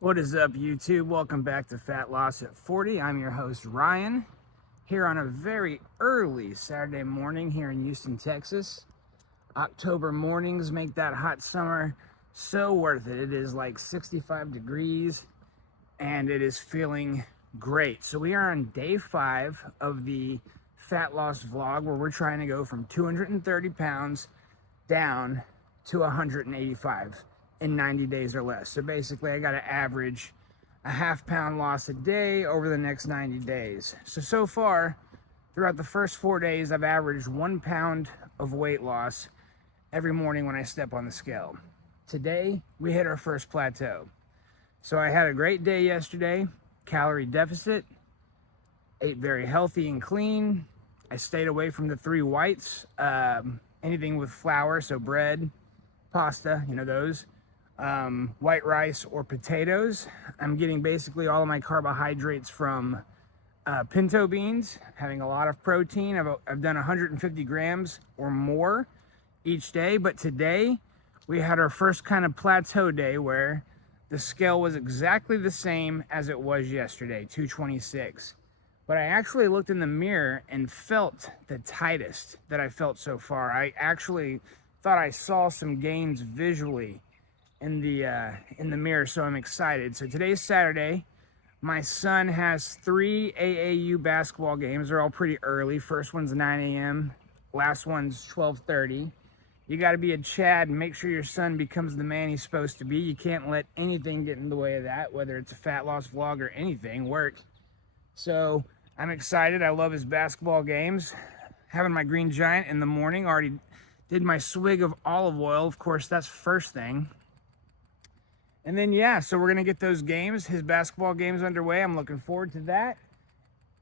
What is up, YouTube? Welcome back to Fat Loss at 40. I'm your host, Ryan, here on a very early Saturday morning here in Houston, Texas. October mornings make that hot summer so worth it. It is like 65 degrees and it is feeling great. So we are on day 5 of the fat loss vlog, where we're trying to go from 230 pounds down to 185 in 90 days or less. So basically I got to average a half-pound loss a day over the next 90 days. So far, throughout the first 4 days, I've averaged 1 pound of weight loss every morning when I step on the scale. Today, we hit our first plateau. So I had a great day yesterday, calorie deficit, ate very healthy and clean. I stayed away from the 3 whites, anything with flour, so bread, pasta, those, white rice or potatoes. I'm getting basically all of my carbohydrates from pinto beans, having a lot of protein. I've done 150 grams or more each day, but today we had our first kind of plateau day where the scale was exactly the same as it was yesterday, 226. But I actually looked in the mirror and felt the tightest that I felt so far. I actually thought I saw some gains visually in the mirror, so I'm excited. So today's Saturday. My son has 3 AAU basketball games. They're all pretty early. First one's 9 a.m. Last one's 12:30. You got to be a Chad and make sure your son becomes the man he's supposed to be. You can't let anything get in the way of that, whether it's a fat loss vlog or anything, work. So I'm excited. I love his basketball games. Having my Green Giant in the morning. Already did my swig of olive oil. Of course, that's first thing. And then, yeah, so we're going to get those games, his basketball games, underway. I'm looking forward to that.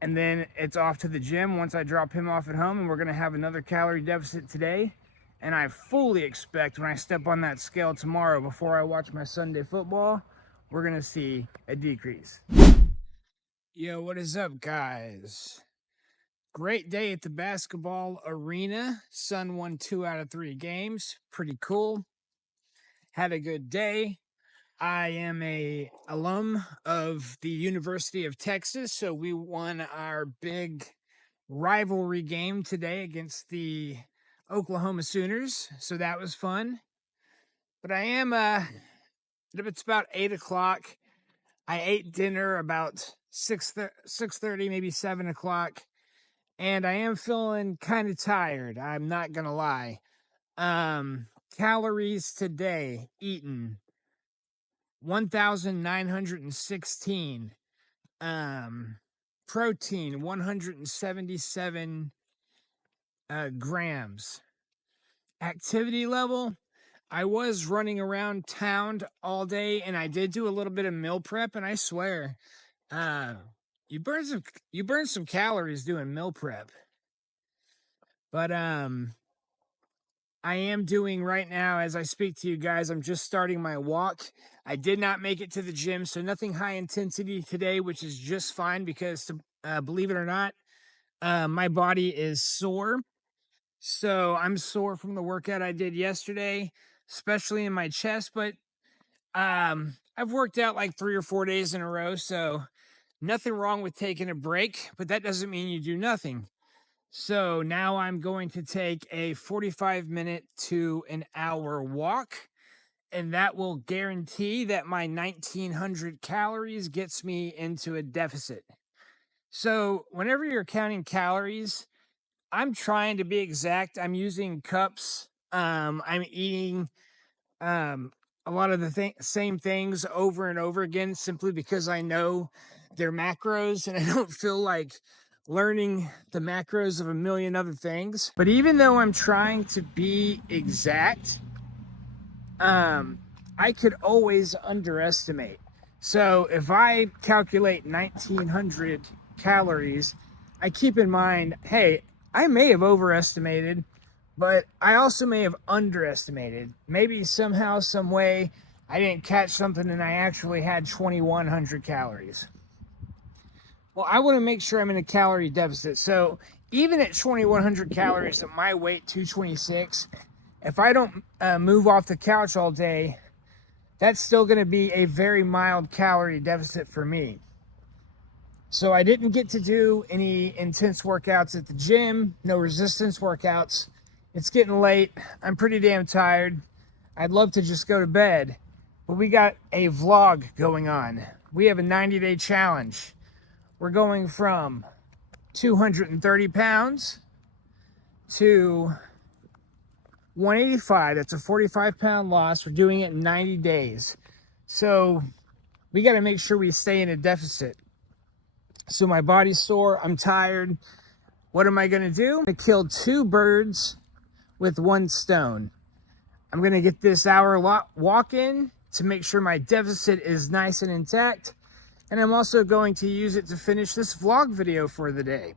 And then it's off to the gym once I drop him off at home, and we're going to have another calorie deficit today. And I fully expect when I step on that scale tomorrow before I watch my Sunday football, we're going to see a decrease. Yo, what is up, guys? Great day at the basketball arena. Sun won 2 out of 3 games. Pretty cool. Had a good day. I am a alum of the University of Texas, so we won our big rivalry game today against the Oklahoma Sooners, so that was fun. But I am, it's about 8 o'clock. I ate dinner about 6:30, maybe 7 o'clock, and I am feeling kind of tired. I'm not gonna lie. Calories today eaten 1,916. Protein 177 grams. Activity level, I was running around town all day, and I did do a little bit of meal prep, and I swear, you burn some calories doing meal prep. But I am doing right now, as I speak to you guys, I'm just starting my walk. I did not make it to the gym, so nothing high intensity today, which is just fine because, believe it or not, my body is sore. So I'm sore from the workout I did yesterday, especially in my chest, but I've worked out like 3 or 4 days in a row, so nothing wrong with taking a break, but that doesn't mean you do nothing. So now I'm going to take a 45-minute to an hour walk, and that will guarantee that my 1,900 calories gets me into a deficit. So whenever you're counting calories, I'm trying to be exact. I'm using cups. I'm eating a lot of the same things over and over again, simply because I know they're macros, and I don't feel like learning the macros of a million other things. But even though I'm trying to be exact, I could always underestimate. So if I calculate 1,900 calories, I keep in mind, hey, I may have overestimated, but I also may have underestimated. Maybe somehow, some way, I didn't catch something and I actually had 2,100 calories. Well, I want to make sure I'm in a calorie deficit. So even at 2,100 calories at my weight, 226, if I don't move off the couch all day, that's still going to be a very mild calorie deficit for me. So I didn't get to do any intense workouts at the gym, no resistance workouts. It's getting late. I'm pretty damn tired. I'd love to just go to bed, but we got a vlog going on. We have a 90-day challenge. We're going from 230 pounds to 185. That's a 45-pound loss. We're doing it in 90 days. So we got to make sure we stay in a deficit. So my body's sore. I'm tired. What am I going to do? I killed 2 birds with 1 stone. I'm going to get this hour walk in to make sure my deficit is nice and intact. And I'm also going to use it to finish this vlog video for the day.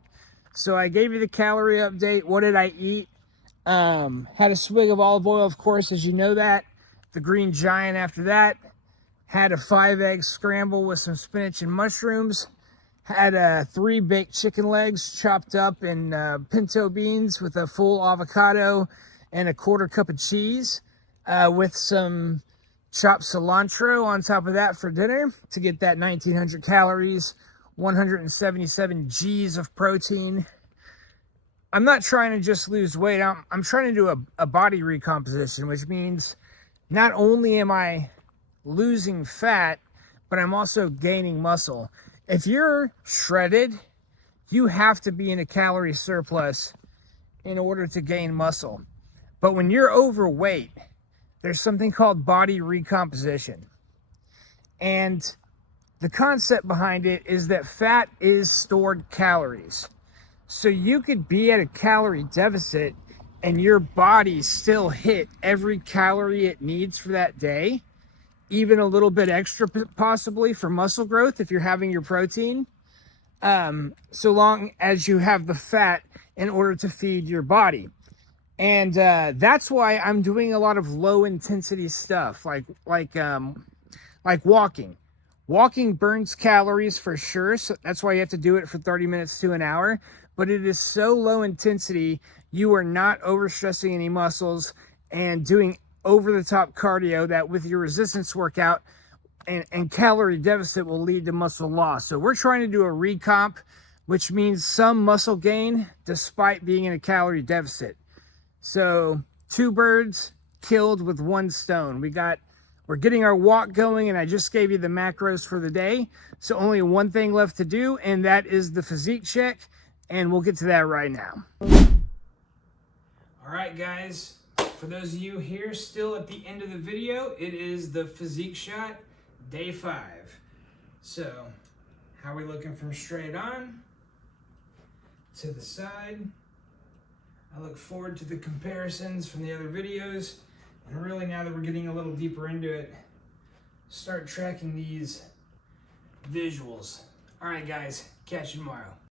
So I gave you the calorie update. What did I eat? Had a swig of olive oil, of course, as you know that. The Green Giant after that. Had a 5-egg scramble with some spinach and mushrooms. Had 3 baked chicken legs chopped up in pinto beans with a full avocado and a 1/4 cup of cheese with some chopped cilantro on top of that for dinner to get that 1900 calories, 177 G's of protein. I'm not trying to just lose weight. I'm trying to do a body recomposition, which means not only am I losing fat, but I'm also gaining muscle. If you're shredded, you have to be in a calorie surplus in order to gain muscle. But when you're overweight, there's something called body recomposition. And the concept behind it is that fat is stored calories. So you could be at a calorie deficit and your body still hit every calorie it needs for that day, even a little bit extra possibly for muscle growth if you're having your protein, so long as you have the fat in order to feed your body. And that's why I'm doing a lot of low intensity stuff like walking. Walking burns calories for sure, so that's why you have to do it for 30 minutes to an hour. But it is so low intensity, you are not overstressing any muscles and doing over-the-top cardio that with your resistance workout and calorie deficit will lead to muscle loss. So we're trying to do a recomp, which means some muscle gain despite being in a calorie deficit. So 2 birds killed with 1 stone. We're getting our walk going, and I just gave you the macros for the day. So only one thing left to do, and that is the physique check, and we'll get to that right now. All right, guys. For those of you here still at the end of the video, it is the physique shot, day 5. So, how are we looking from straight on to the side? I look forward to the comparisons from the other videos, and really now that we're getting a little deeper into it, start tracking these visuals. All right, guys, catch you tomorrow.